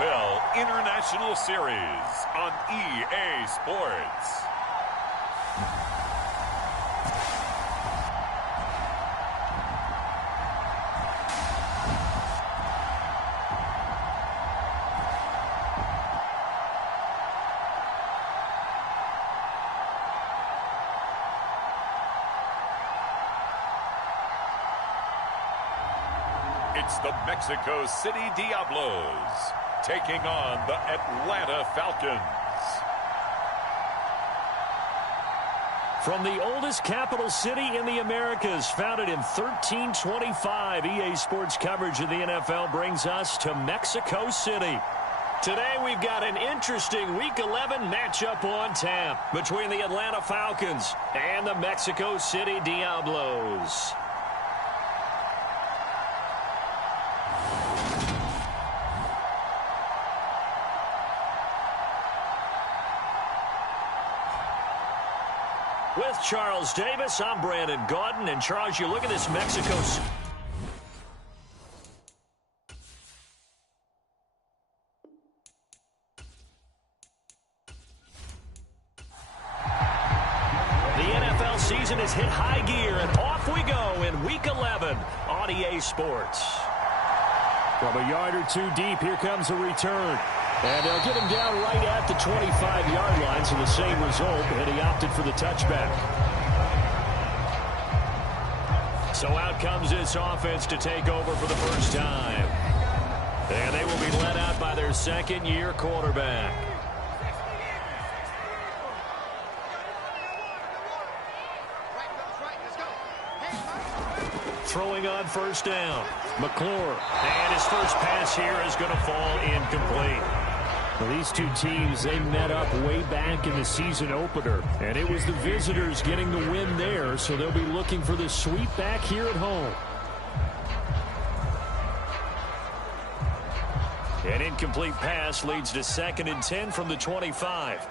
NFL International Series on EA Sports. It's the Mexico City Diablos taking on the Atlanta Falcons. From the oldest capital city in the Americas, founded in 1325, EA Sports coverage of the NFL brings us to Mexico City. Today we've got an interesting Week 11 matchup on tap between the Atlanta Falcons and the Mexico City Diablos. With Charles Davis, I'm Brandon Gaudin. And Charles, you look at this Mexico. The NFL season has hit high gear, and off we go in Week 11 on EA Sports. From a yard or two deep, here comes a return. And they'll get him down right at the 25-yard line, so the same result, and he opted for the touchback. So out comes this offense to take over for the first time. And they will be led out by their second-year quarterback. Throwing on first down, McClure. And his first pass here is going to fall incomplete. Well, these two teams, they met up way back in the season opener, and it was the visitors getting the win there, so they'll be looking for the sweep back here at home. An incomplete pass leads to 2nd and 10 from the 25.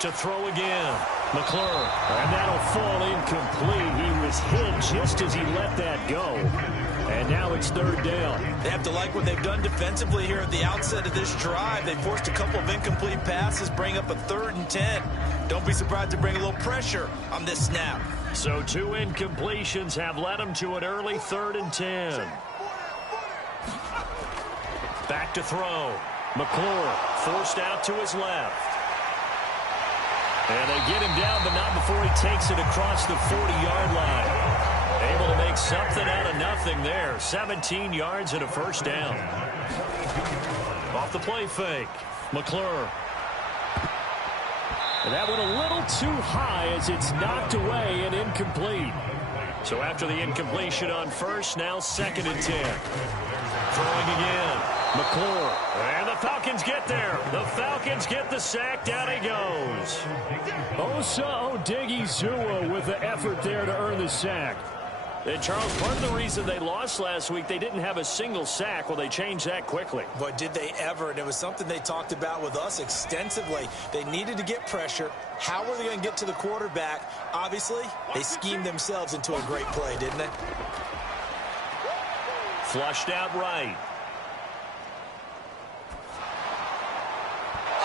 To throw again, McClure, and that'll fall incomplete. He was hit just as he let that go. And now it's 3rd down. They have to like what they've done defensively here at the outset of this drive. They forced a couple of incomplete passes, bring up a 3rd and 10. Don't be surprised to bring a little pressure on this snap. So 2 incompletions have led them to an early 3rd and 10. Back to throw. McClure forced out to his left. And they get him down, but not before he takes it across the 40-yard line. Able to make something out of nothing there. 17 yards and a first down. Off the play fake. McClure. And that went a little too high as it's knocked away and incomplete. So after the incompletion on first, now 2nd and 10. Throwing again. McClure. And the Falcons get there. The Falcons get the sack. Down he goes. Osa Odighizuwa with the effort there to earn the sack. And Charles, part of the reason they lost last week, they didn't have a single sack. Well, they changed that quickly. But did they ever? And it was something they talked about with us extensively. They needed to get pressure. How were they going to get to the quarterback? Obviously, they schemed themselves into a great play, didn't they? Flushed out right.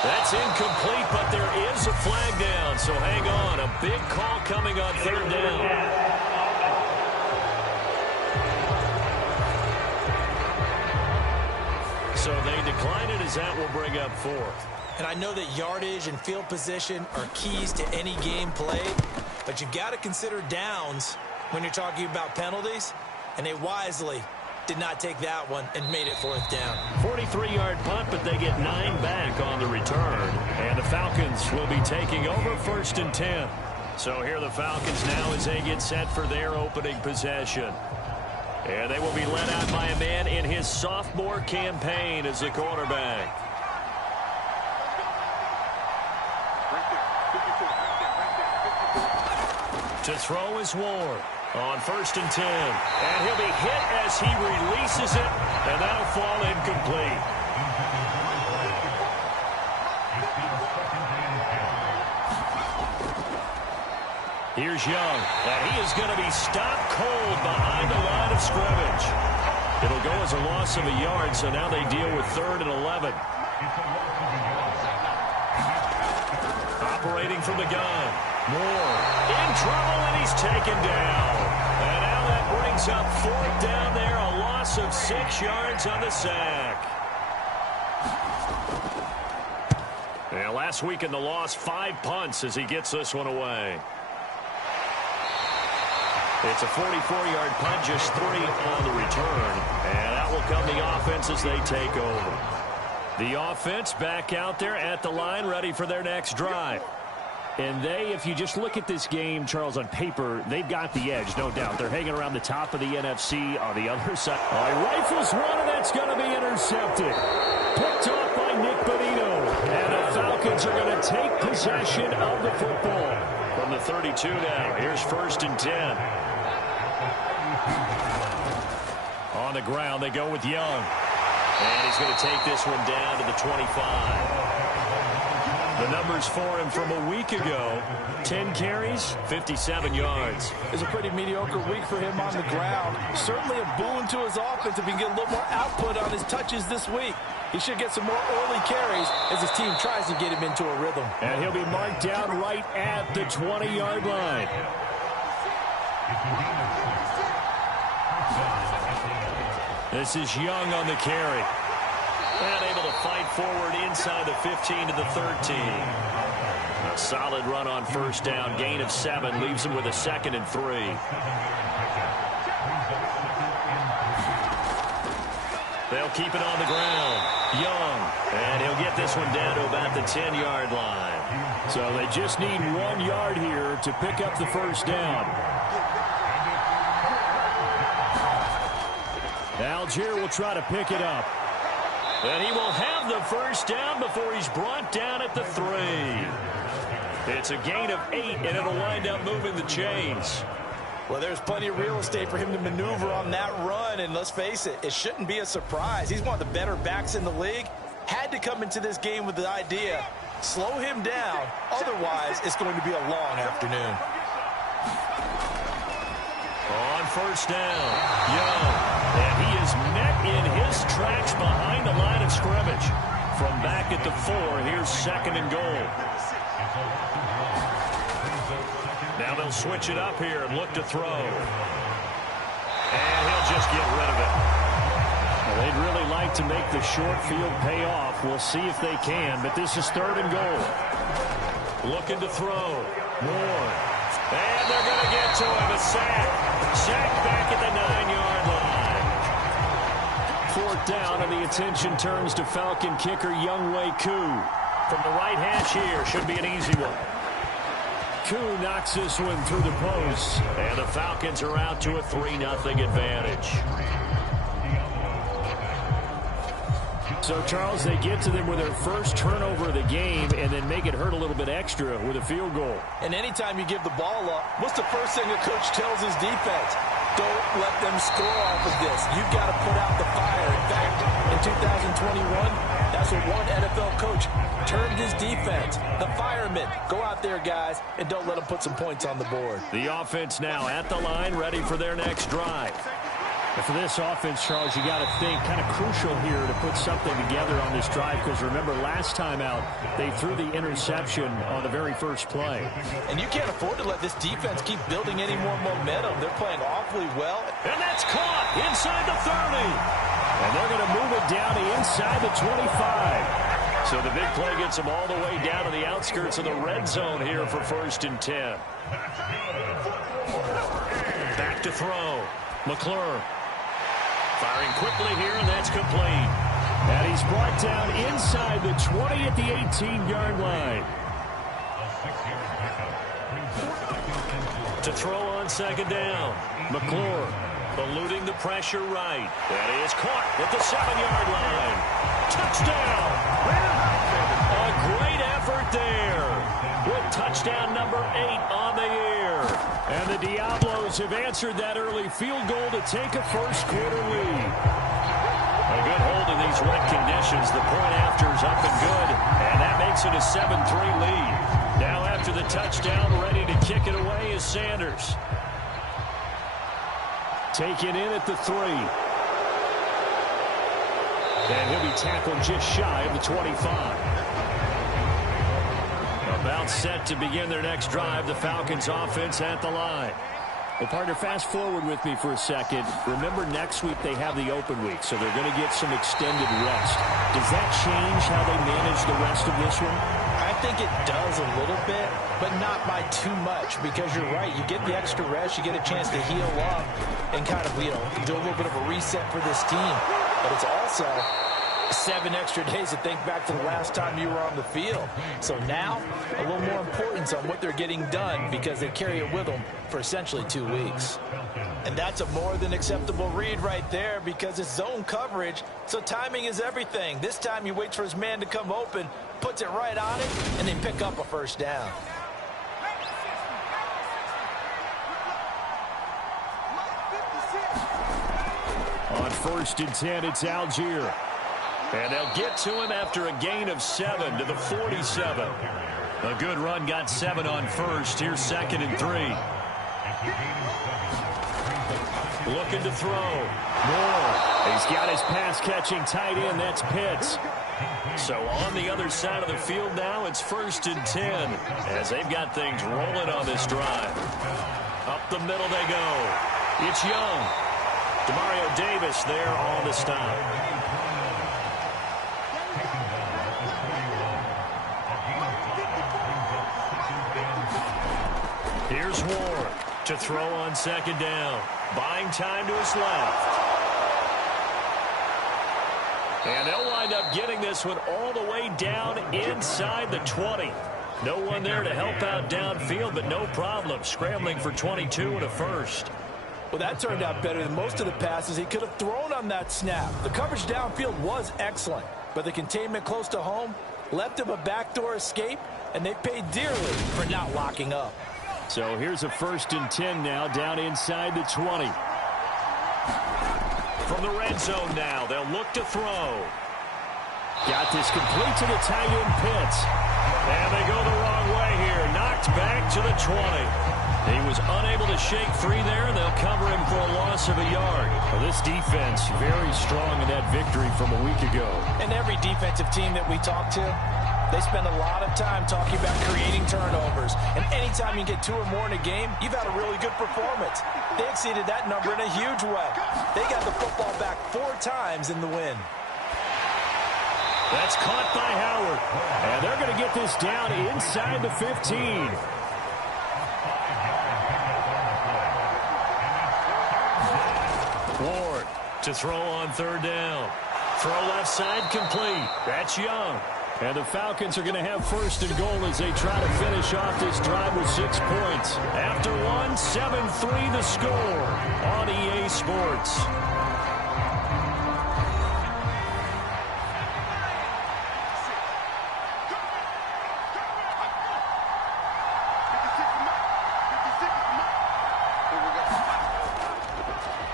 That's incomplete, but there is a flag down. So hang on. A big call coming on 3rd down. So they decline it as that will bring up 4th. And I know that yardage and field position are keys to any game played, but you've got to consider downs when you're talking about penalties, and they wisely did not take that one and made it 4th down. 43-yard punt, but they get 9 back on the return. And the Falcons will be taking over 1st and 10. So here the Falcons now as they get set for their opening possession. And they will be led out by a man in his sophomore campaign as the quarterback. To throw is Ward on 1st and 10. And he'll be hit as he releases it, and that'll fall incomplete. Here's Young, and he is going to be stopped cold behind the line of scrimmage. was a loss of a yard, so now they deal with 3rd and 11. Operating from the gun. Moore in trouble, and he's taken down. And now that brings up 4th down there, a loss of 6 yards on the sack. Yeah, last week in the loss, 5 punts as he gets this one away. It's a 44-yard punt, just 3 on the return. And out will come the offense as they take over. The offense back out there at the line, ready for their next drive. And they, if you just look at this game, Charles, on paper, they've got the edge, no doubt. They're hanging around the top of the NFC on the other side. Rifles one, and that's going to be intercepted. Picked off by Nick Bonito. And the Falcons are going to take possession of the football. From the 32 now, here's 1st and 10. On the ground, they go with Young. And he's going to take this one down to the 25. The numbers for him from a week ago, 10 carries, 57 yards. It's a pretty mediocre week for him on the ground. Certainly a boon to his offense if he can get a little more output on his touches this week. He should get some more early carries as his team tries to get him into a rhythm. And he'll be marked down right at the 20-yard line. This is Young on the carry. And able to fight forward inside the 15 to the 13. A solid run on 1st down. Gain of 7 leaves him with a 2nd and 3. They'll keep it on the ground. Young. And he'll get this one down to about the 10-yard line. So they just need 1 yard here to pick up the 1st down. Algier will try to pick it up. And he will have the 1st down before he's brought down at the 3. It's a gain of 8, and it'll wind up moving the chains. Well, there's plenty of real estate for him to maneuver on that run, and let's face it, it shouldn't be a surprise. He's one of the better backs in the league. Had to come into this game with the idea, slow him down, otherwise it's going to be a long afternoon. On 1st down, Young, and he is met in his tracks behind the line of scrimmage. From back at the 4, here's 2nd and goal. Now they'll switch it up here and look to throw. And he'll just get rid of it. Well, they'd really like to make the short field pay off. We'll see if they can, but this is 3rd and goal. Looking to throw. Moore. And they're going to get to him. A sack. Sack back at the 9-yard line. 4th down, and the attention turns to Falcon kicker Younghoe Koo. From the right hash here, should be an easy one. Koo knocks this one through the post. And the Falcons are out to a 3-0 advantage. So, Charles, they get to them with their first turnover of the game and then make it hurt a little bit extra with a field goal. And anytime you give the ball up, what's the first thing a coach tells his defense? Don't let them score off of this. You've got to put out the fire. In fact, in 2021, that's what one NFL coach termed his defense. The firemen. Go out there, guys, and don't let them put some points on the board. The offense now at the line, ready for their next drive. And for this offense, Charles, you got to think kind of crucial here to put something together on this drive, because remember, last time out, they threw the interception on the very first play. And you can't afford to let this defense keep building any more momentum. They're playing awfully well. And that's caught inside the 30. And they're going to move it down to inside the 25. So the big play gets them all the way down to the outskirts of the red zone here for 1st and 10. Back to throw. McClure. Firing quickly here, and that's complete. And he's brought down inside the 20 at the 18-yard line. To throw on 2nd down. McClure eluding the pressure right. And he is caught at the 7-yard line. Touchdown! A great effort there. With touchdown number 8 on the year. And the Diablos have answered that early field goal to take a first-quarter lead. A good hold in these wet conditions. The point after is up and good, and that makes it a 7-3 lead. Now after the touchdown, ready to kick it away is Sanders. Taken in at the 3. And he'll be tackled just shy of the 25. About set to begin their next drive, the Falcons offense at the line. Well, partner, fast forward with me for a second. Remember, next week they have the open week, so they're going to get some extended rest. Does that change how they manage the rest of this one? I think it does a little bit, but not by too much, because you're right. You get the extra rest, you get a chance to heal up and kind of, do a little bit of a reset for this team. But it's also 7 extra days to think back to the last time you were on the field. So now, a little more importance on what they're getting done because they carry it with them for essentially 2 weeks. And that's a more than acceptable read right there because it's zone coverage, so timing is everything. This time he waits for his man to come open, puts it right on it, and they pick up a first down. On 1st and 10, it's Algier. And they'll get to him after a gain of 7 to the 47. A good run got 7 on first. Here's 2nd and 3. Looking to throw. Moore. He's got his pass-catching tight end. That's Pitts. So on the other side of the field now, it's 1st and 10 as they've got things rolling on this drive. Up the middle they go. It's Young. Demario Davis there on the stop. Here's Ward to throw on 2nd down. Buying time to his left. And they'll wind up getting this one all the way down inside the 20. No one there to help out downfield, but no problem. Scrambling for 22 and a first. Well, that turned out better than most of the passes he could have thrown on that snap. The coverage downfield was excellent, but the containment close to home left him a backdoor escape, and they paid dearly for not locking up. So here's a 1st and 10 now down inside the 20. From the red zone now, they'll look to throw. Got this complete to the tight end Pitts. And they go the wrong way here. Knocked back to the 20. He was unable to shake free there, and they'll cover him for a loss of a yard. Well, this defense very strong in that victory from a week ago. And every defensive team that we talk to, they spend a lot of time talking about creating turnovers. And anytime you get 2 or more in a game, you've had a really good performance. They exceeded that number in a huge way. They got the football back 4 times in the win. That's caught by Howard. And they're going to get this down inside the 15. Ward to throw on 3rd down. Throw left side complete. That's Young. And the Falcons are going to have 1st and goal as they try to finish off this drive with 6 points. After 1, 7-3 the score on EA Sports.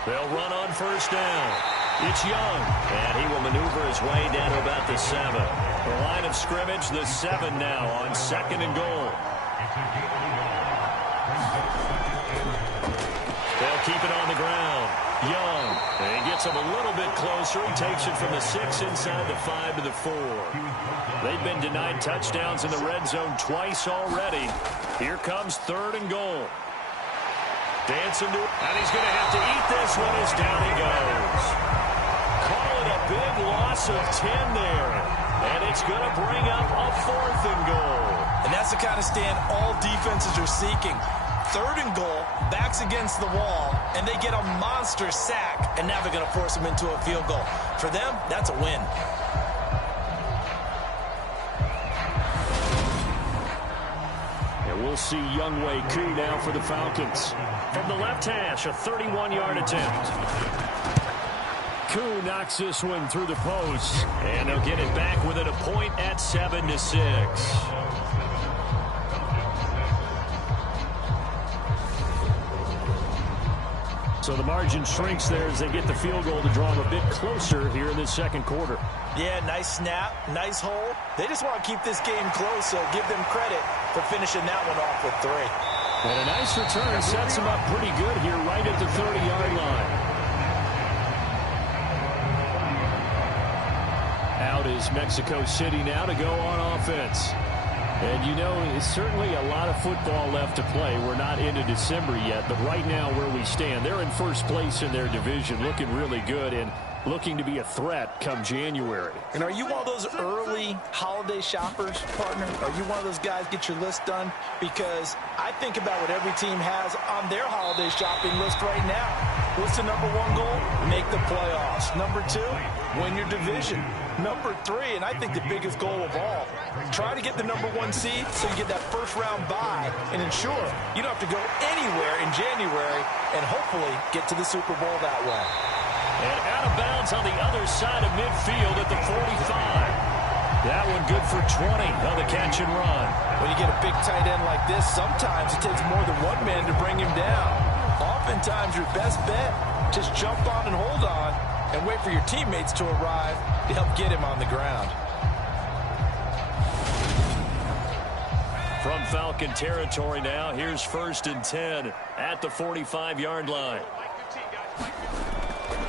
They'll run on 1st down. It's Young, and he will maneuver his way down to about the 7. The line of scrimmage, the 7 now on 2nd and goal. They'll keep it on the ground. Young, and he gets him a little bit closer. He takes it from the 6 inside the 5 to the 4. They've been denied touchdowns in the red zone twice already. Here comes 3rd and goal. Dancing to it, and he's going to have to eat this one as down he goes. Call it a big loss of 10 there, and it's going to bring up a 4th and goal. And that's the kind of stand all defenses are seeking. 3rd and goal, backs against the wall, and they get a monster sack, and now they're going to force them into a field goal. For them, that's a win. And we'll see Younghoe Koo now for the Falcons. From the left hash, a 31-yard attempt. Koo knocks this one through the post, and they'll get it back within a point at 7-6. So the margin shrinks there as they get the field goal to draw them a bit closer here in this 2nd quarter. Yeah, nice snap, nice hold. They just want to keep this game close, so give them credit for finishing that one off with 3. And a nice return sets him up pretty good here right at the 30-yard line. timeout is Mexico City now to go on offense. And, you know, it's certainly a lot of football left to play. We're not into December yet, but right now where we stand, they're in first place in their division, looking really good and looking to be a threat come January. And are you one of those early holiday shoppers, partner? Are you one of those guys get your list done? Because I think about what every team has on their holiday shopping list right now. What's the number one goal? Make the playoffs. Number two, win your division. Number three, and I think the biggest goal of all, try to get the number one seed so you get that first round bye and ensure you don't have to go anywhere in January and hopefully get to the Super Bowl that way. And out of bounds on the other side of midfield at the 45. That one good for 20 on the catch and run. When you get a big tight end like this, sometimes it takes more than one man to bring him down. Oftentimes your best bet, just jump on and hold on and wait for your teammates to arrive to help get him on the ground. From Falcon territory now, here's 1st and 10 at the 45-yard line.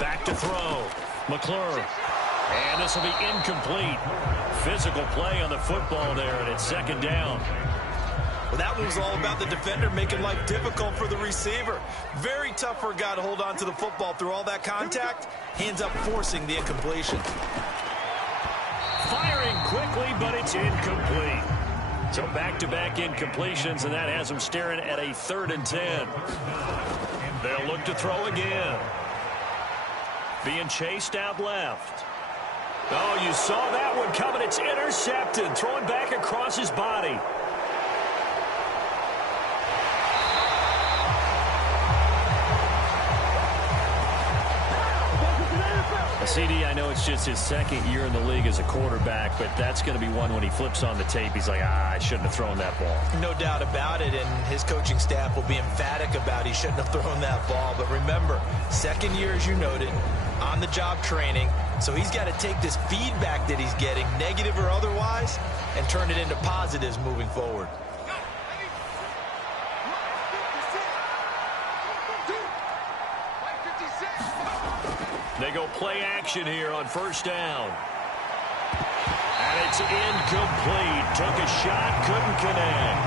Back to throw. McClure. And this will be incomplete. Physical play on the football there, and it's 2nd down. Well, that one was all about the defender making life difficult for the receiver. Very tough for a guy to hold on to the football through all that contact. He ends up forcing the incompletion. Firing quickly, but it's incomplete. So back-to-back incompletions, and that has him staring at a 3rd and 10. They'll look to throw again. Being chased out left. Oh, you saw that one coming. It's intercepted. Throwing back across his body. CD, I know it's just his 2nd year in the league as a quarterback, but that's going to be one when he flips on the tape. He's like, I shouldn't have thrown that ball. No doubt about it, and his coaching staff will be emphatic about he shouldn't have thrown that ball. But remember, 2nd year, as you noted, on-the-job training, so he's got to take this feedback that he's getting, negative or otherwise, and turn it into positives moving forward. They go play action here on 1st down. And it's incomplete. Took a shot, couldn't connect.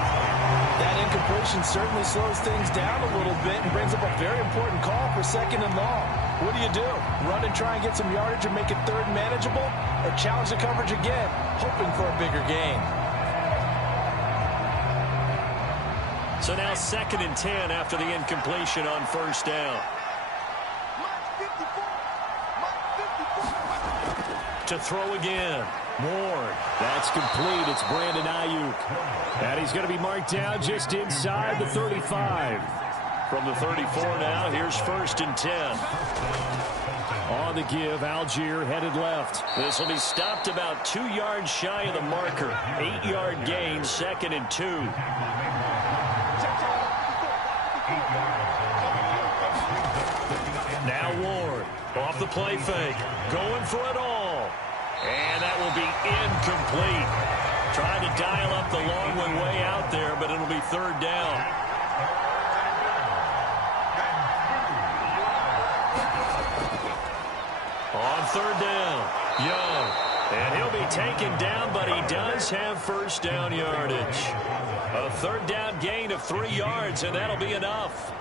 That incompletion certainly slows things down a little bit and brings up a very important call for 2nd and long. What do? Run and try and get some yardage and make it 3rd manageable? Or challenge the coverage again, hoping for a bigger gain? So now 2nd and 10 after the incompletion on 1st down. To throw again. Ward. That's complete. It's Brandon Ayuk. And he's going to be marked down just inside the 35. From the 34 now, here's 1st and 10. On the give, Algier headed left. This will be stopped about 2 yards shy of the marker. 8-yard gain, 2nd and 2. Now Ward. Off the play fake. Going for it all. And that will be incomplete. Trying to dial up the long one way out there, but it'll be 3rd down. On 3rd down, Young. And he'll be taken down, but he does have 1st down yardage. A 3rd down gain of 3 yards, and that'll be enough.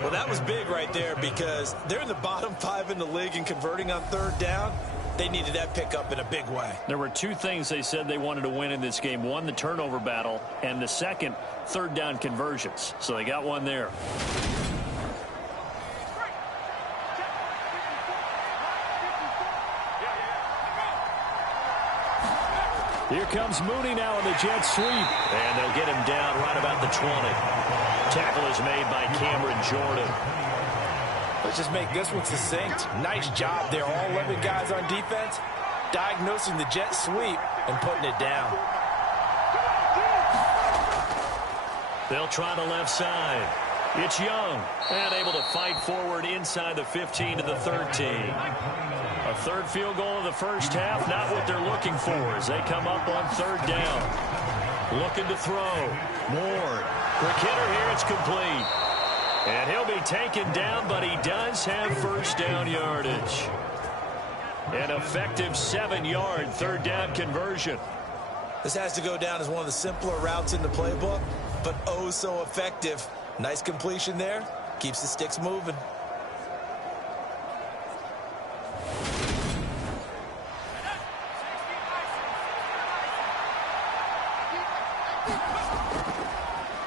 Well, that was big right there because they're in the bottom 5 in the league in converting on 3rd down. They needed that pickup in a big way. There were 2 things they said they wanted to win in this game. One, the turnover battle, and the second, 3rd down conversions. So they got one there. Here comes Mooney now on the jet sweep. And they'll get him down right about the 20. Tackle is made by Cameron Jordan. Let's just make this one succinct. Nice job there. All 11 guys on defense diagnosing the jet sweep and putting it down. They'll try the left side. It's Young. And able to fight forward inside the 15 to the 13. A 3rd field goal of the 1st half. Not what they're looking for as they come up on 3rd down. Looking to throw. Ward. Quick hitter here. It's complete. And he'll be taken down, but he does have 1st down yardage. An effective 7-yard third down conversion. This has to go down as one of the simpler routes in the playbook, but oh so effective. Nice completion there. Keeps the sticks moving.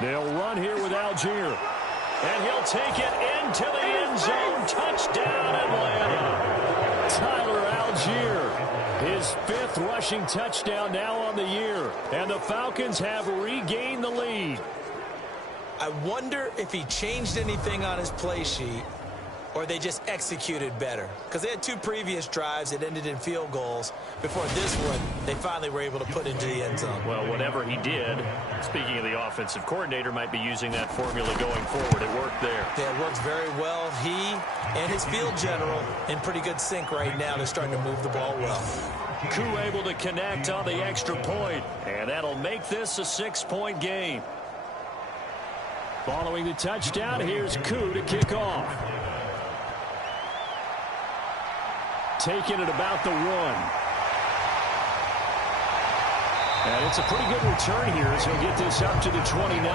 They'll run here with Algier. And he'll take it into the end zone. Touchdown, Atlanta. Tyler Algier, his 5th rushing touchdown now on the year. And the Falcons have regained the lead. I wonder if he changed anything on his play sheet or they just executed better. Because they had 2 previous drives that ended in field goals. Before this one, they finally were able to put into the end zone. Well, whatever he did, speaking of the offensive coordinator, might be using that formula going forward. It worked there. Yeah, it works very well. He and his field general in pretty good sync right now. They're starting to move the ball well. Koo able to connect on the extra point, and that'll make this a 6-point game. Following the touchdown, here's Koo to kick off. Taking it about the 1. And it's a pretty good return here as he'll get this up to the 29.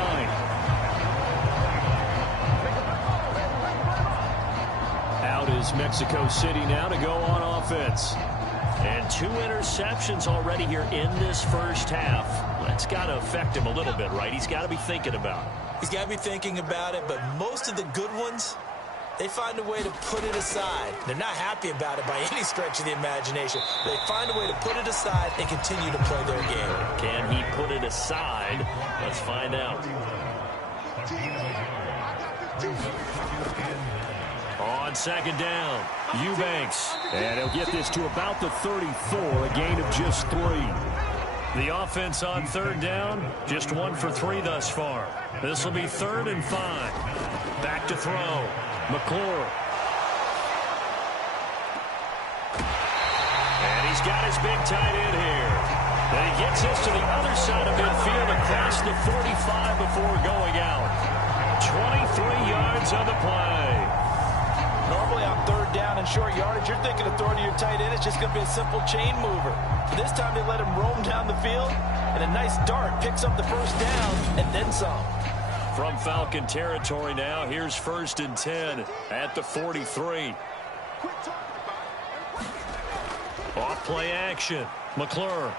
Out is Mexico City now to go on offense. And 2 interceptions already here in this first half. That's got to affect him a little bit, right? He's got to be thinking about it. He's got to be thinking about it, but most of the good ones, they find a way to put it aside. They're not happy about it by any stretch of the imagination. They find a way to put it aside and continue to play their game. Can he put it aside? Let's find out. On second down, Eubanks. And he'll get this to about the 34, a gain of just 3. The offense on third down, just 1 for 3 thus far. This will be 3rd and 5. Back to throw. McClure. And he's got his big tight end here. And he gets this to the other side of midfield across the 45 before going out. 23 yards on the play. Normally on third down and short yardage, you're thinking of throwing to your tight end. It's just going to be a simple chain mover. But this time they let him roam down the field, and a nice dart picks up the first down and then some. From Falcon territory now, here's 1st and 10 at the 43. Off play action. McClure.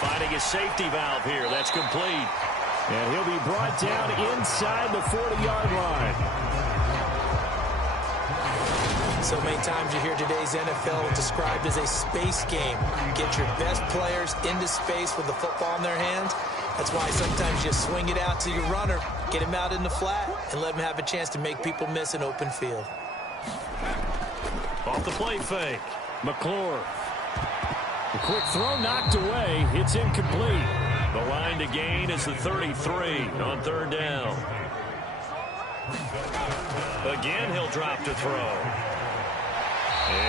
Finding a safety valve here. That's complete. And he'll be brought down inside the 40-yard line. So many times you hear today's NFL described as a space game. Get your best players into space with the football in their hands. That's why sometimes you swing it out to your runner, get him out in the flat, and let him have a chance to make people miss an open field. Off the play fake. McClure. The quick throw knocked away. It's incomplete. The line to gain is the 33 on third down. Again, he'll drop to throw.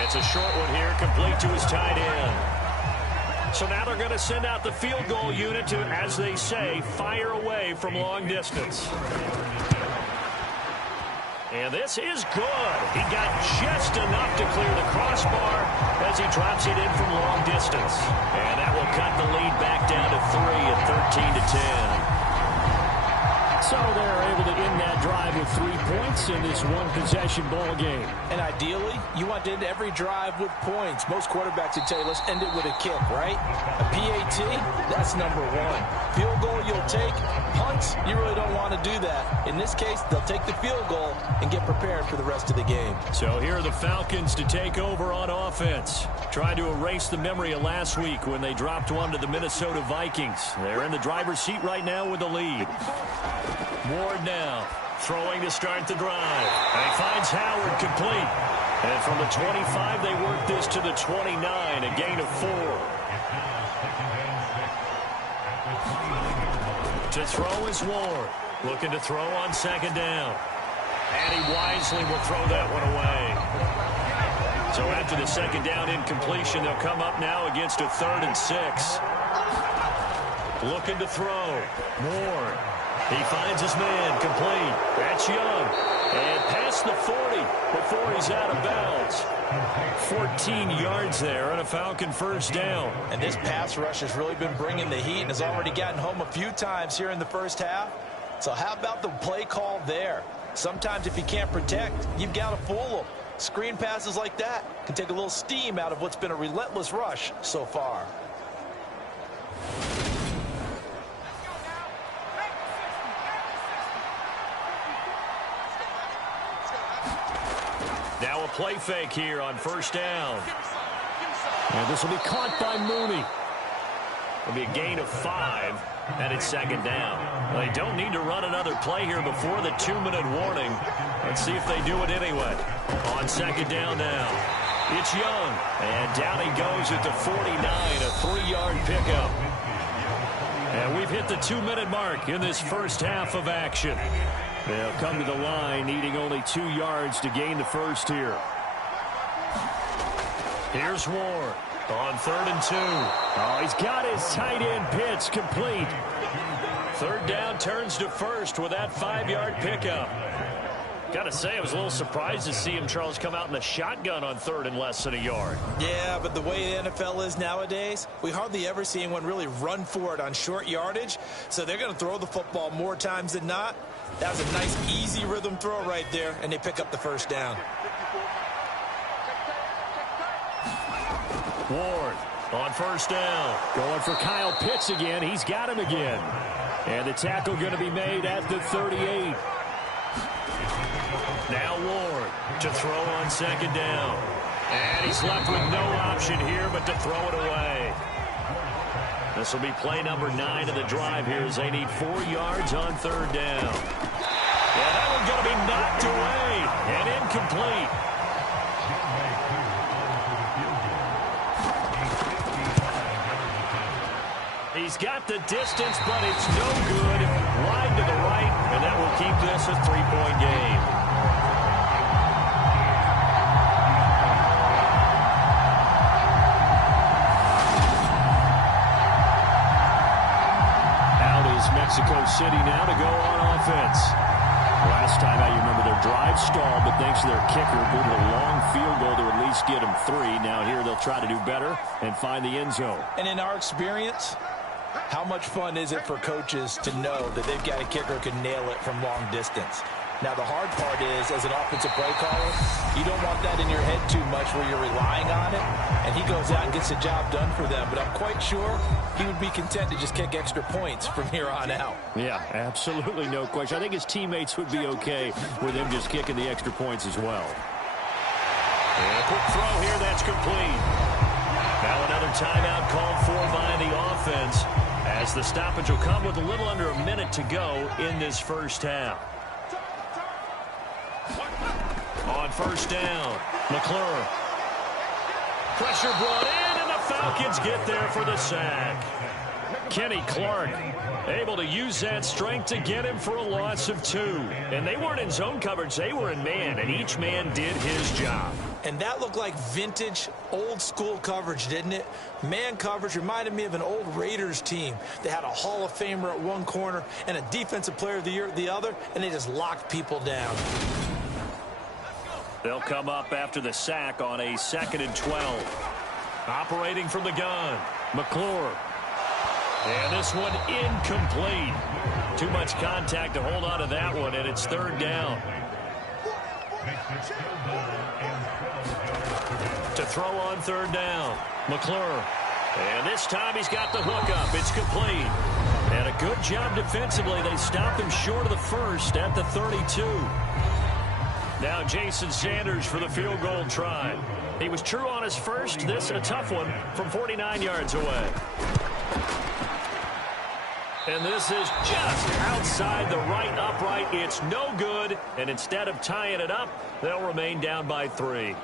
It's a short one here, complete to his tight end. So now they're going to send out the field goal unit to, as they say, fire away from long distance. And this is good. He got just enough to clear the crossbar as he drops it in from long distance. And that will cut the lead back down to 3 at 13-10. So they're able to end that drive with 3 points in this one-possession ball game. And ideally, you want to end every drive with points. Most quarterbacks would tell you, let's end it with a kick, right? A PAT, that's number 1. Field goal you'll take. Punts, you really don't want to do that. In this case, they'll take the field goal and get prepared for the rest of the game. So here are the Falcons to take over on offense. Trying to erase the memory of last week when they dropped one to the Minnesota Vikings. They're in the driver's seat right now with the lead. Ward now, throwing to start the drive. And he finds Howard complete. And from the 25, they work this to the 29, a gain of 4. To throw is Ward. Looking to throw on second down. And he wisely will throw that one away. So after the second down incompletion, they'll come up now against a 3rd and 6. Looking to throw. Ward. He finds his man complete. That's Young. And past the 40 before he's out of bounds. 14 yards there and a Falcon first down. And this pass rush has really been bringing the heat and has already gotten home a few times here in the first half. So how about the play call there? Sometimes if you can't protect, you've got to fool them. Screen passes like that can take a little steam out of what's been a relentless rush so far. Now a play fake here on first down. And this will be caught by Mooney. It'll be a gain of 5, and it's second down. Well, they don't need to run another play here before the 2-minute warning. Let's see if they do it anyway. On second down now, it's Young. And down he goes at the 49, a 3-yard pickup. And we've hit the 2-minute mark in this first half of action. They'll come to the line needing only 2 yards to gain the first here. Here's Ward on 3rd and 2. Oh, he's got his tight end pitch complete. Third down turns to first with that 5-yard pickup. Got to say, I was a little surprised to see him, Charles, come out in the shotgun on 3rd and less than a yard. Yeah, but the way the NFL is nowadays, we hardly ever see anyone really run for it on short yardage. So they're going to throw the football more times than not. That was a nice, easy rhythm throw right there, and they pick up the first down. Ward on first down. Going for Kyle Pitts again. He's got him again. And the tackle going to be made at the 38. Now Ward to throw on second down. And he's left with no option here but to throw it away. This will be play number 9 of the drive here as they need 4 yards on 3rd down. Yeah, that one's going to be knocked away and incomplete. He's got the distance, but it's no good. Wide to the right, and that will keep this a 3-point game. Out is Mexico City now to go on offense. Last time out, you remember their drive stalled, but thanks to their kicker, go to a long field goal to at least get them 3. Now here they'll try to do better and find the end zone. And in our experience, how much fun is it for coaches to know that they've got a kicker who can nail it from long distance? Now, the hard part is, as an offensive play caller, you don't want that in your head too much where you're relying on it, and he goes out and gets the job done for them. But I'm quite sure he would be content to just kick extra points from here on out. Yeah, absolutely no question. I think his teammates would be okay with him just kicking the extra points as well. And a quick throw here, that's complete. Now another timeout called for by the offense, as the stoppage will come with a little under a minute to go in this first half. On first down, McClure. Pressure brought in, and the Falcons get there for the sack. Kenny Clark able to use that strength to get him for a loss of 2. And they weren't in zone coverage, they were in man, and each man did his job. And that looked like vintage, old-school coverage, didn't it? Man coverage reminded me of an old Raiders team. They had a Hall of Famer at one corner and a Defensive Player of the Year at the other, and they just locked people down. They'll come up after the sack on a 2nd and 12. Operating from the gun, McClure. And this one incomplete. Too much contact to hold on to that one, and it's 3rd down. To throw on 3rd down, McClure. And this time he's got the hook up. It's complete. And a good job defensively. They stopped him short of the first at the 32. Now Jason Sanders for the field goal try. He was true on his first. This a tough one from 49 yards away. And this is just outside the right upright. It's no good. And instead of tying it up, they'll remain down by 3.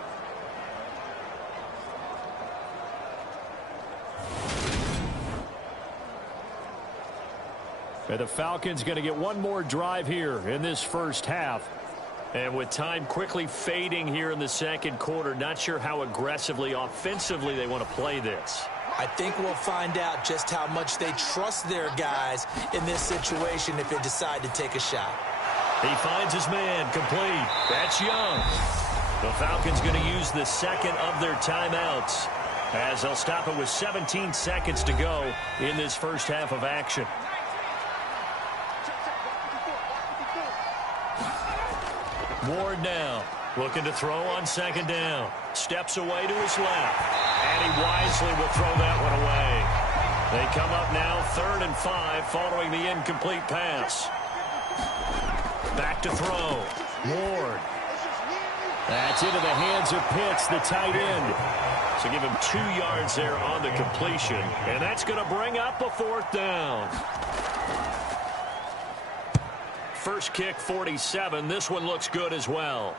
And the Falcons going to get one more drive here in this first half. And with time quickly fading here in the second quarter, not sure how aggressively, offensively they want to play this. I think we'll find out just how much they trust their guys in this situation if they decide to take a shot. He finds his man complete. That's Young. The Falcons going to use the second of their timeouts as they'll stop it with 17 seconds to go in this first half of action. Ward now looking to throw on second down. Steps away to his left. And he wisely will throw that one away. They come up now 3rd and 5 following the incomplete pass. Back to throw. Ward. That's into the hands of Pitts, the tight end. So give him 2 yards there on the completion. And that's going to bring up a 4th down. First kick, 47. This one looks good as well.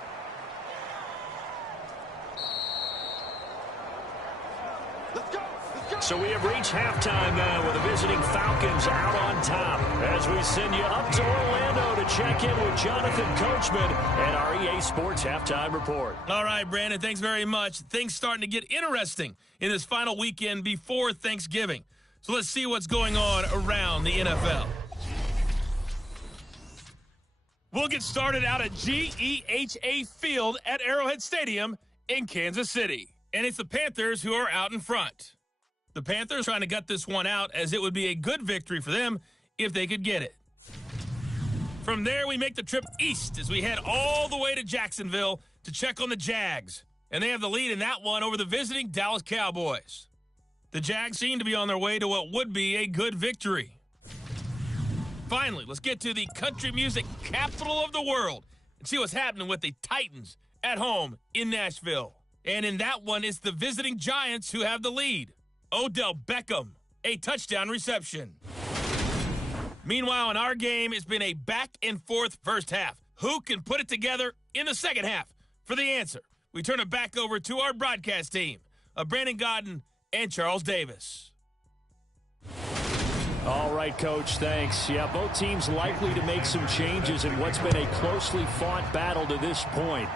So we have reached halftime now with the visiting Falcons out on top as we send you up to Orlando to check in with Jonathan Coachman and our EA Sports Halftime Report. All right, Brandon, thanks very much. Things starting to get interesting in this final weekend before Thanksgiving. So let's see what's going on around the NFL. We'll get started out at GEHA Field at Arrowhead Stadium in Kansas City. And it's the Panthers who are out in front. The Panthers trying to gut this one out as it would be a good victory for them if they could get it. From there, we make the trip east as we head all the way to Jacksonville to check on the Jags. And they have the lead in that one over the visiting Dallas Cowboys. The Jags seem to be on their way to what would be a good victory. Finally, let's get to the country music capital of the world and see what's happening with the Titans at home in Nashville. And in that one, it's the visiting Giants who have the lead. Odell Beckham, a touchdown reception. Meanwhile, in our game, it's been a back-and-forth first half. Who can put it together in the second half? For the answer, we turn it back over to our broadcast team of Brandon Godden and Charles Davis. All right, Coach, thanks. Yeah, both teams likely to make some changes in what's been a closely fought battle to this point.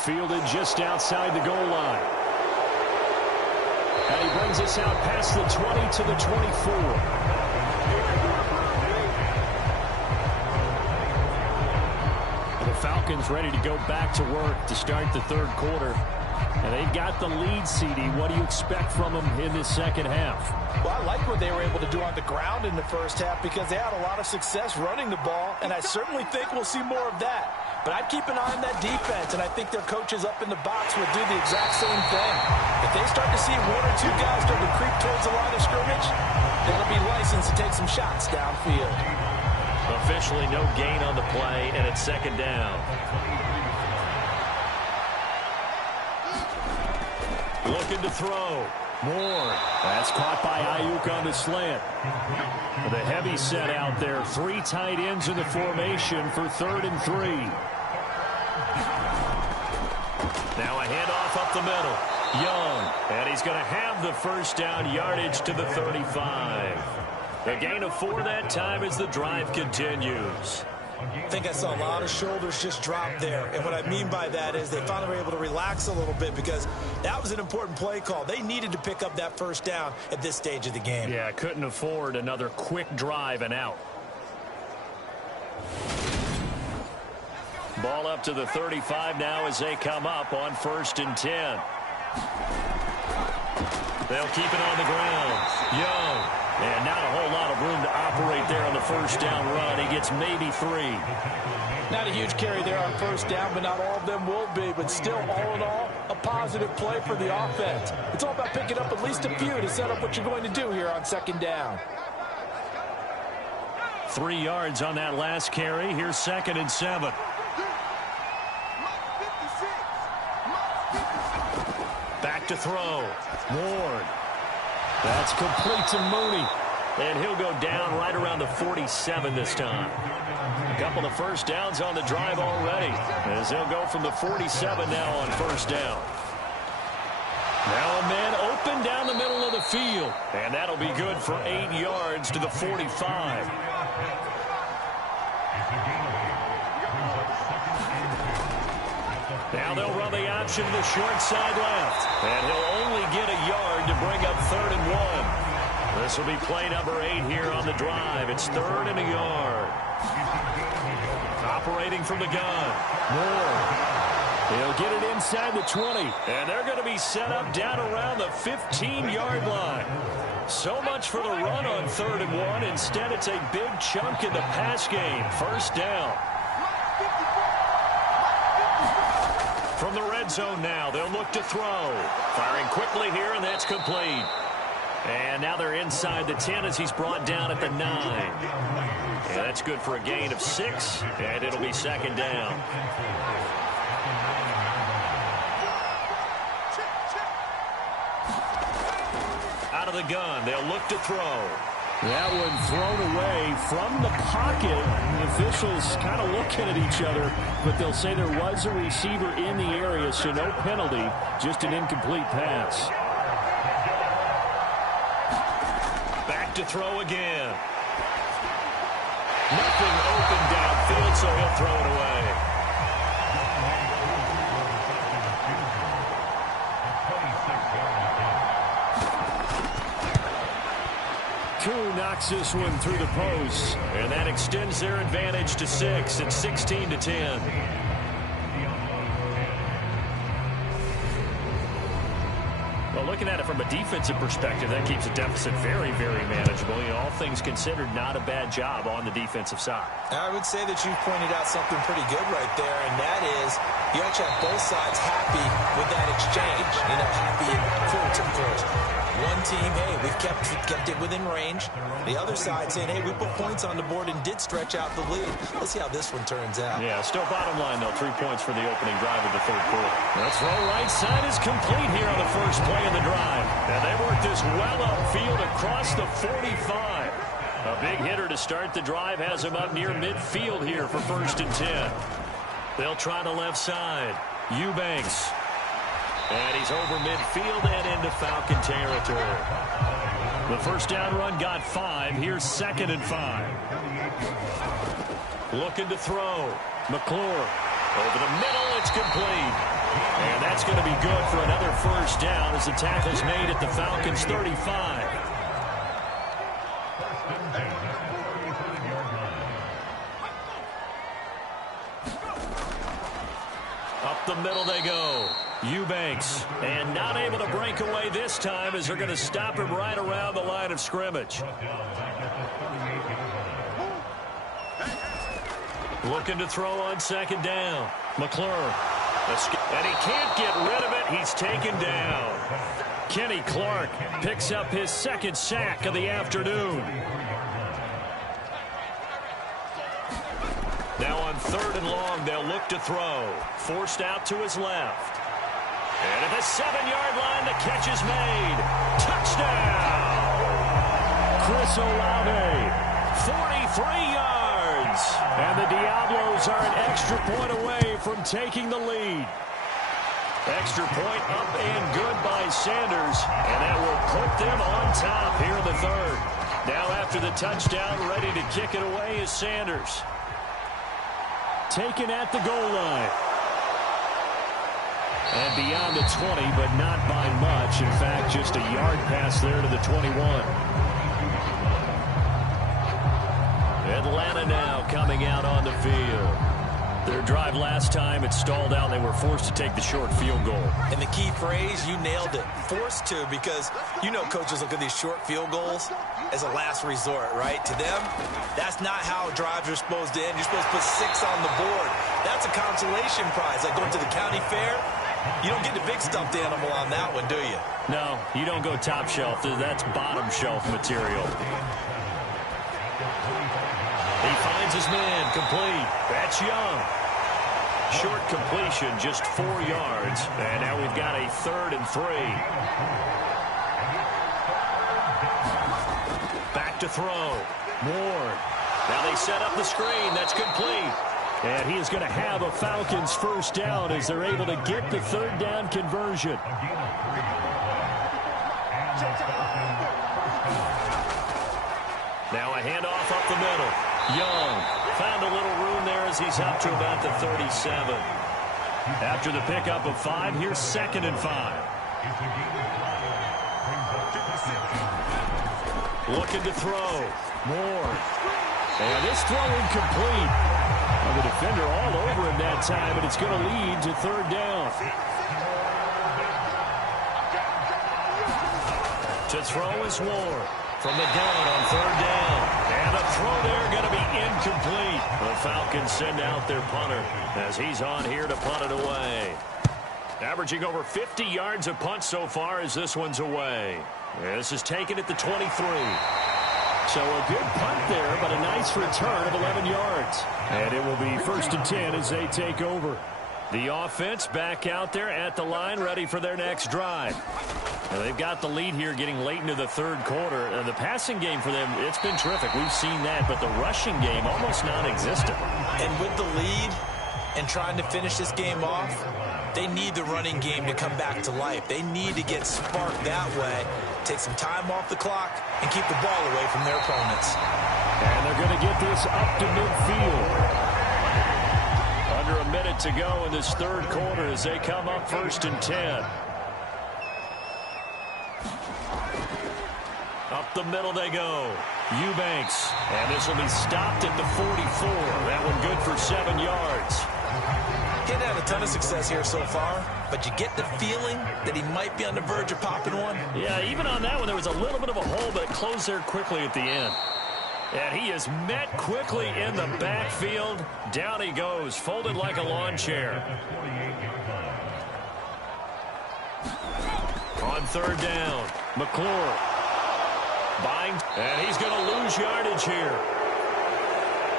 Fielded just outside the goal line. And he brings us out past the 20 to the 24. The Falcons ready to go back to work to start the third quarter. And they've got the lead, CD. What do you expect from them in this second half? Well, I like what they were able to do on the ground in the first half because they had a lot of success running the ball, and I certainly think we'll see more of that. But I'd keep an eye on that defense, and I think their coaches up in the box would do the exact same thing. If they start to see 1 or 2 guys start to creep towards the line of scrimmage, they'll be licensed to take some shots downfield. Officially no gain on the play, and it's second down. Looking to throw. Moore. That's caught by Ayuk on the slant. The heavy set out there. 3 tight ends in the formation for 3rd and 3. Now a handoff up the middle. Young. And he's going to have the first down yardage to the 35. The gain of 4 that time as the drive continues. I think I saw a lot of shoulders just drop there. And what I mean by that is they finally were able to relax a little bit because that was an important play call. They needed to pick up that first down at this stage of the game. Yeah, couldn't afford another quick drive and out. Ball up to the 35 now as they come up on 1st and 10. They'll keep it on the ground. Young. And not a whole lot of room to operate there on the first down run. He gets maybe 3. Not a huge carry there on first down, but not all of them will be. But still, all in all, a positive play for the offense. It's all about picking up at least a few to set up what you're going to do here on second down. 3 yards on that last carry. Here's 2nd and 7. Back to throw. Ward. That's complete to Mooney. And he'll go down right around the 47 this time. A couple of first downs on the drive already, as they'll go from the 47 now on first down. Now a man open down the middle of the field. And that'll be good for 8 yards to the 45. Now they'll run the option to the short side left. And he'll only get a yard to bring up 3rd and 1. This will be play number 8 here on the drive. It's 3rd and a yard. Operating from the gun. Moore. He'll get it inside the 20. And they're going to be set up down around the 15-yard line. So much for the run on 3rd and 1. Instead, it's a big chunk in the pass game. First down. From the red zone now, they'll look to throw. Firing quickly here, and that's complete. And now they're inside the 10 as he's brought down at the 9. And that's good for a gain of 6, and it'll be 2nd down. Out of the gun, they'll look to throw. That one thrown away from the pocket. The officials kind of looking at each other, but they'll say there was a receiver in the area, so no penalty, just an incomplete pass. Back to throw again. Nothing open downfield, so he'll throw it away. Knocks this one through the post, and that extends their advantage to 6. It's 16-10. Well, looking at it from a defensive perspective, that keeps the deficit very, very manageable. You know, all things considered, not a bad job on the defensive side. I would say that you pointed out something pretty good right there, and that is you actually have both sides happy with that exchange. You know, happy in quotes, of course. One team, hey, we've kept it within range. The other side saying, hey, we put points on the board and did stretch out the lead. Let's see how this one turns out. Yeah, still bottom line, though, 3 points for the opening drive of the 3rd quarter. The throw right side is complete here on the first play of the drive. And they work this well upfield across the 45. A big hitter to start the drive has him up near midfield here for 1st and 10. They'll try the left side. Eubanks. And he's over midfield and into Falcon territory. The first down run got 5. Here's 2nd and 5. Looking to throw. McClure. Over the middle, it's complete. And that's going to be good for another first down as the tackle's made at the Falcons' 35. Up the middle they go. Eubanks, and not able to break away this time as they're going to stop him right around the line of scrimmage. Looking to throw on 2nd down. McClure. And he can't get rid of it. He's taken down. Kenny Clark picks up his 2nd sack of the afternoon. Now on 3rd and long, they'll look to throw. Forced out to his left. And at the 7-yard line, the catch is made. Touchdown! Chris Olave, 43 yards. And the Diablos are an extra point away from taking the lead. Extra point up and good by Sanders. And that will put them on top here in the 3rd. Now after the touchdown, ready to kick it away is Sanders. Taken at the goal line. And beyond the 20, but not by much. In fact, just a yard pass there to the 21. Atlanta now coming out on the field. Their drive last time, it stalled out. They were forced to take the short field goal. And the key phrase, you nailed it. Forced to, because you know coaches look at these short field goals as a last resort, right? To them, that's not how drives are supposed to end. You're supposed to put 6 on the board. That's a consolation prize. Like going to the county fair, you don't get the big stuffed animal on that one, do you? No, you don't go top shelf. That's bottom shelf material. He finds his man, complete. That's Young. Short completion, just 4 yards. And now we've got a 3rd and 3. Back to throw. Ward. Now they set up the screen. That's complete. And he is going to have a Falcons first down as they're able to get the 3rd down conversion. Now a handoff up the middle. Young found a little room there as he's up to about the 37. After the pickup of 5, here's 2nd and 5. Looking to throw. Ward. And this throw incomplete. Well, the defender all over him that time, and it's going to lead to third down. To throw is Ward from the gun on third down. And the throw there going to be incomplete. The Falcons send out their punter as he's on here to punt it away. Averaging over 50 yards a punt so far as this one's away. This is taken at the 23. So a good punt there, but a nice return of 11 yards. And it will be 1st and 10 as they take over. The offense back out there at the line, ready for their next drive. Now they've got the lead here getting late into the third quarter. The passing game for them, it's been terrific. We've seen that, but the rushing game almost non-existent. And with the lead and trying to finish this game off, they need the running game to come back to life. They need to get sparked that way, take some time off the clock, and keep the ball away from their opponents. And they're going to get this up to midfield. Under a minute to go in this third quarter as they come up 1st and 10. Up the middle they go. Eubanks. And this will be stopped at the 44. That one good for 7 yards. He hasn't had a ton of success here so far, but you get the feeling that he might be on the verge of popping one. Yeah, even on that one, there was a little bit of a hole, but it closed there quickly at the end. And he is met quickly in the backfield. Down he goes, folded like a lawn chair. On third down, McClure. Bind, and he's going to lose yardage here.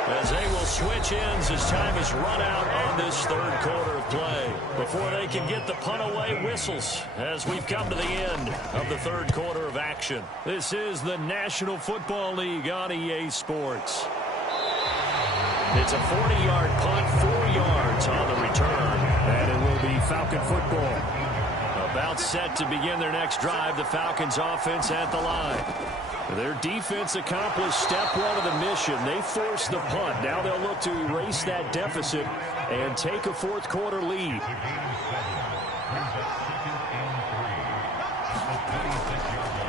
As they will switch ends as time is run out on this third quarter of play. Before they can get the punt away, whistles as we've come to the end of the third quarter of action. This is the National Football League on EA Sports. It's a 40-yard punt, 4 yards on the return. And it will be Falcon football. About set to begin their next drive, the Falcons offense at the line. Their defense accomplished step one of the mission. They forced the punt. Now they'll look to erase that deficit and take a fourth quarter lead.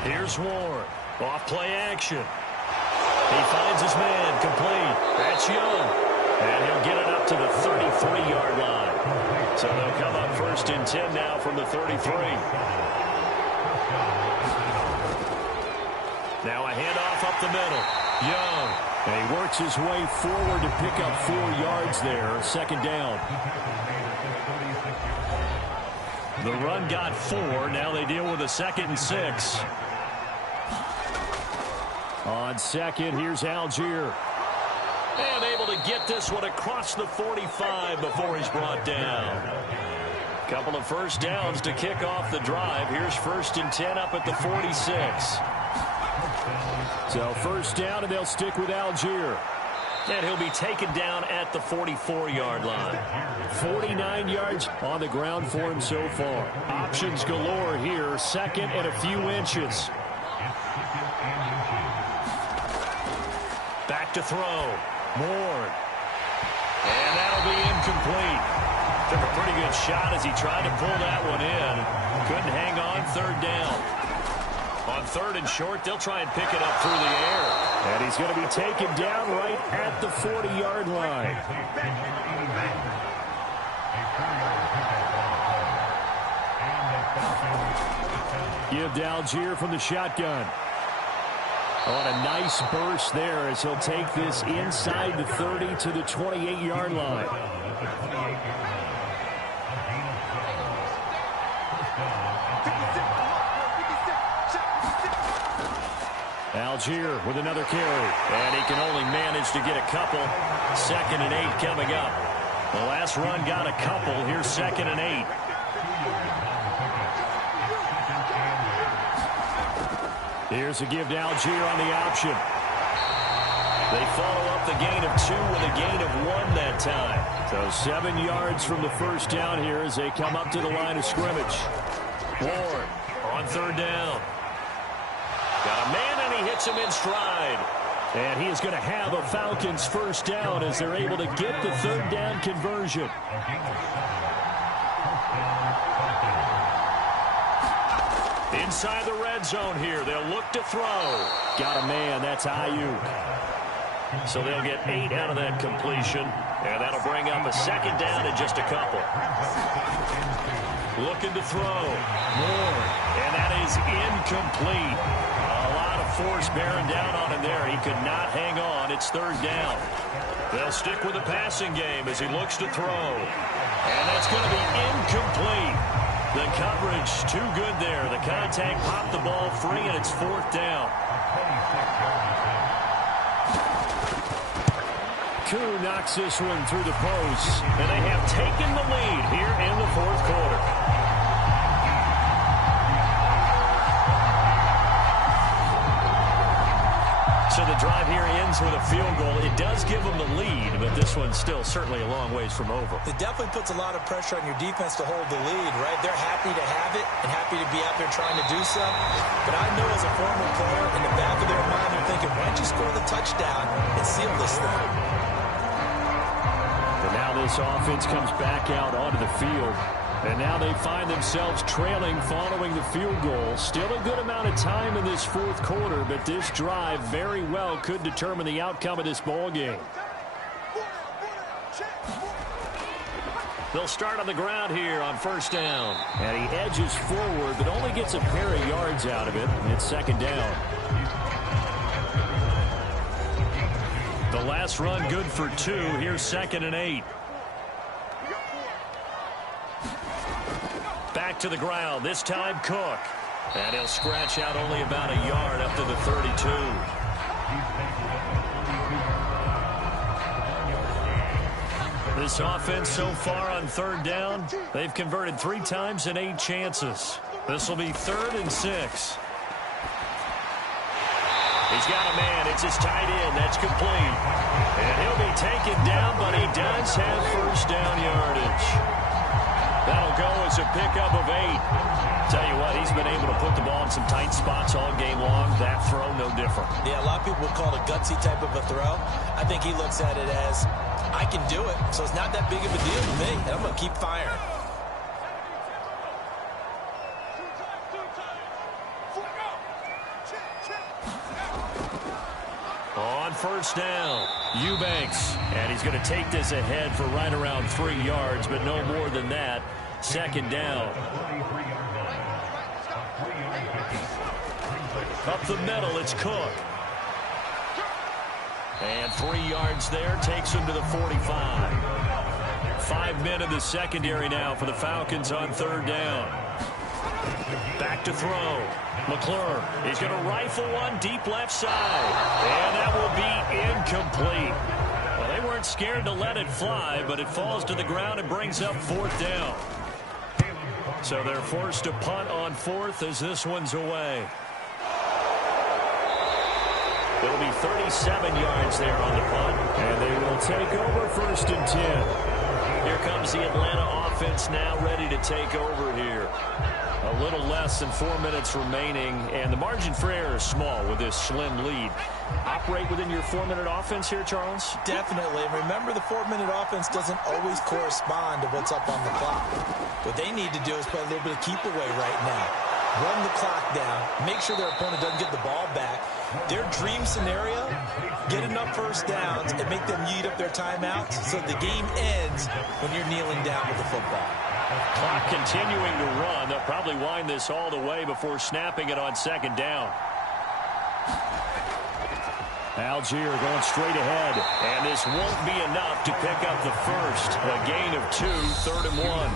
Here's Ward. Off play action. He finds his man complete. That's Young. And he'll get it up to the 33-yard line. So they'll come up 1st and 10 now from the 33. Now a handoff up the middle. Young. And he works his way forward to pick up 4 yards there. 2nd down. The run got 4. Now they deal with a 2nd and 6. On second, here's Algier. And able to get this one across the 45 before he's brought down. Couple of first downs to kick off the drive. Here's 1st and 10 up at the 46. So 1st down, and they'll stick with Algier. And he'll be taken down at the 44-yard line. 49 yards on the ground for him so far. Options galore here. 2nd and a few inches. Back to throw. Ward. And that'll be incomplete. Took a pretty good shot as he tried to pull that one in. Couldn't hang on. 3rd down. On 3rd and short, they'll try and pick it up through the air. And he's going to be taken down right at the 40-yard line. Give to Algier from the shotgun. On a nice burst there as he'll take this inside the 30 to the 28-yard line. Algier with another carry. And he can only manage to get a couple. 2nd and 8 coming up. The last run got a couple. Here's 2nd and 8. Here's a give to Algier on the option. They follow up the gain of 2 with a gain of 1 that time. So 7 yards from the 1st down here as they come up to the line of scrimmage. Ward on 3rd down. Got a man, and he hits him in stride. And he is going to have a Falcons 1st down as they're able to get the 3rd down conversion. Inside the red zone here. They'll look to throw. Got a man. That's Ayuk. So they'll get 8 out of that completion. And that'll bring up a second down and just a couple. Looking to throw. More. And that is incomplete. A lot of force bearing down on him there. He could not hang on. It's third down. They'll stick with the passing game as he looks to throw. And that's going to be incomplete. The coverage too good there. The contact popped the ball free, and it's fourth down. Koo knocks this one through the post, and they have taken the lead here in the fourth quarter. So the drive here ends with a field goal. It does give them the lead, but this one's still certainly a long ways from over. It definitely puts a lot of pressure on your defense to hold the lead, right? They're happy to have it and happy to be out there trying to do so. But I know as a former player, in the back of their mind, they're thinking, why don't you score the touchdown and seal this thing? And now this offense comes back out onto the field. And now they find themselves trailing following the field goal. Still a good amount of time in this fourth quarter, but this drive very well could determine the outcome of this ball game. They'll start on the ground here on first down. And he edges forward, but only gets a pair of yards out of it. And it's second down. The last run good for 2. Here's 2nd and 8. Back to the ground, this time Cook. And he'll scratch out only about a yard up to the 32. This offense so far on third down, they've converted 3 times in 8 chances. This will be 3rd and 6. He's got a man. It's his tight end. That's complete. And he'll be taken down, but he does have first down yardage. That'll go as a pickup of 8. Tell you what, he's been able to put the ball in some tight spots all game long. That throw, no different. Yeah, a lot of people would call it a gutsy type of a throw. I think he looks at it as, I can do it, so it's not that big of a deal to me, and I'm going to keep firing. On first down, Eubanks. And he's going to take this ahead for right around 3 yards, but no more than that. Second down. Up the middle, it's Cook. And 3 yards there, takes him to the 45. 5 men in the secondary now for the Falcons on third down. Back to throw. McClure, he's going to rifle one deep left side. And that will be incomplete. Well, they weren't scared to let it fly, but it falls to the ground and brings up 4th down. So they're forced to punt on 4th as this one's away. It'll be 37 yards there on the punt. And they will take over 1st and 10. Here comes the Atlanta offense now ready to take over here. A little less than 4 minutes remaining, and the margin for error is small with this slim lead. Operate within your 4-minute offense here, Charles? Definitely. And remember, the 4-minute offense doesn't always correspond to what's up on the clock. What they need to do is play a little bit of keep away right now. Run the clock down. Make sure their opponent doesn't get the ball back. Their dream scenario, get enough first downs and make them eat up their timeouts so the game ends when you're kneeling down with the football. Clock continuing to run. They'll probably wind this all the way before snapping it on second down. Algier going straight ahead. And this won't be enough to pick up the first. A gain of 2, 3rd and 1.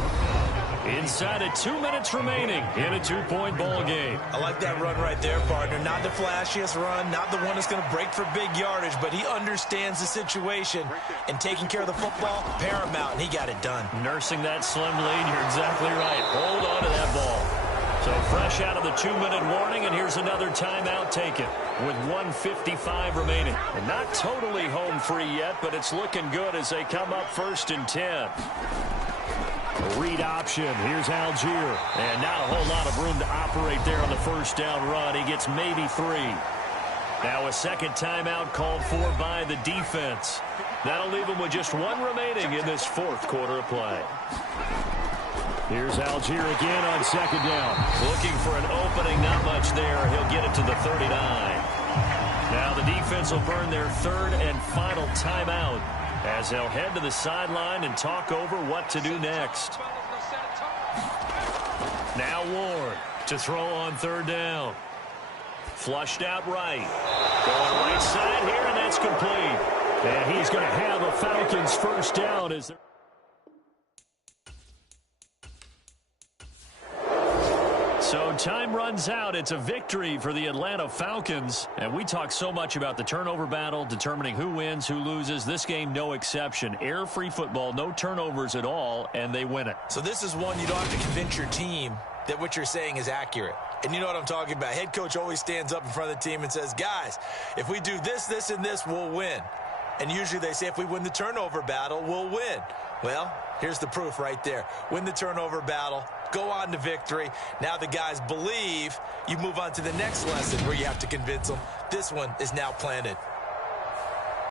Inside of 2 minutes remaining in a 2-point ball game. I like that run right there, partner. Not the flashiest run, not the one that's going to break for big yardage, but he understands the situation, and taking care of the football, paramount, and he got it done. Nursing that slim lead, you're exactly right. Hold on to that ball. So fresh out of the 2-minute warning, and here's another timeout taken with 1:55 remaining. And not totally home free yet, but it's looking good as they come up 1st and 10. A read option. Here's Algier. And not a whole lot of room to operate there on the first down run. He gets maybe 3. Now a second timeout called for by the defense. That'll leave him with just 1 remaining in this 4th quarter of play. Here's Algier again on second down. Looking for an opening, not much there. He'll get it to the 39. Now the defense will burn their 3rd and final timeout. as they'll head to the sideline and talk over what to do next. Now Ward to throw on third down. Flushed out right. Going right side here, and that's complete. And he's going to have a Falcons first down as they're... So time runs out. It's a victory for the Atlanta Falcons. And we talk so much about the turnover battle, determining who wins, who loses. This game, no exception. Air-free football, no turnovers at all, and they win it. So this is one you don't have to convince your team that what you're saying is accurate. And you know what I'm talking about. Head coach always stands up in front of the team and says, guys, if we do this, this, and this, we'll win. And usually they say if we win the turnover battle, we'll win. Well, here's the proof right there. Win the turnover battle, go on to victory. Now the guys believe. You move on to the next lesson where you have to convince them. This one is now planted.